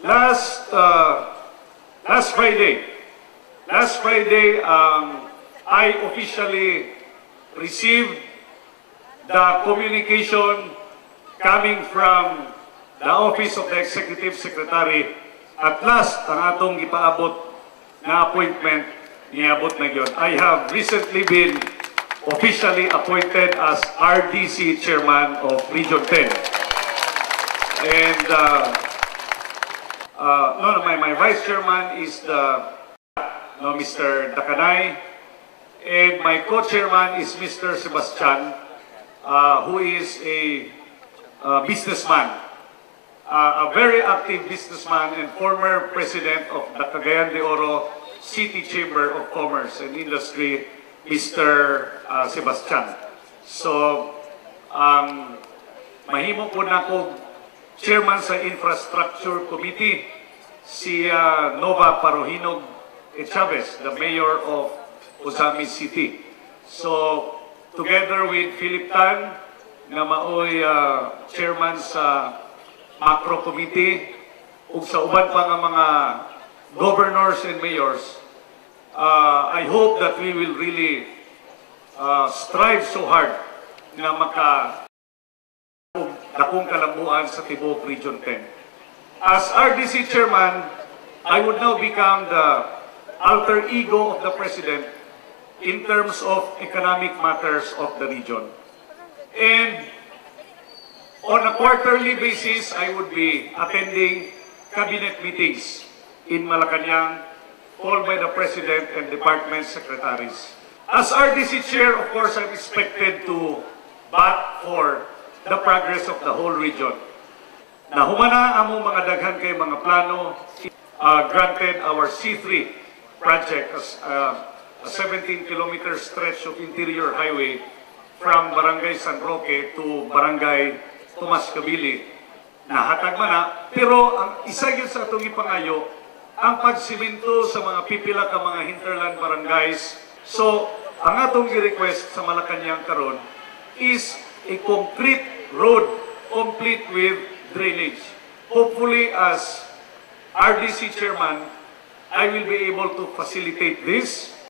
Last Friday, I officially received the communication coming from the Office of the Executive Secretary. At last, ang atong ipaabot na appointment, niabot na yun. I have recently been officially appointed as RDC Chairman of Region 10. And my Vice Chairman is Mr. Dakanay, and my Co-Chairman is Mr. Sebastian, who is a businessman, a very active businessman and former President of the Cagayan de Oro City Chamber of Commerce and Industry, Mr. Sebastian. So, mahimo po na ko Chairman sa Infrastructure Committee, si Nova Parohinog Chavez, the Mayor of Ozamis City. So, together with Philip Tan, nga maoy Chairman sa Macro Committee, ug sa uban pa nga mga governors and mayors, I hope that we will really strive so hard na dakong kalambuan sa tibuok Region 10. As RDC Chairman, I would now become the alter ego of the President in terms of economic matters of the region. And on a quarterly basis, I would be attending cabinet meetings in Malacanang, called by the President and Department Secretaries. As RDC Chair, of course, I'm expected to bat for the progress of the whole region. Nahumana among mga daghan kay mga plano, granted our C3 project as a 17-kilometer stretch of interior highway from Barangay San Roque to Barangay Tomas Cabili. Nahatag man na, pero ang isa yun sa atong ipangayo, ang pagsiminto sa mga pipila ka mga hinterland barangays. So, ang atong i-request sa Malacanang karon is a concrete road complete with drainage. Hopefully, as RDC Chairman, I will be able to facilitate this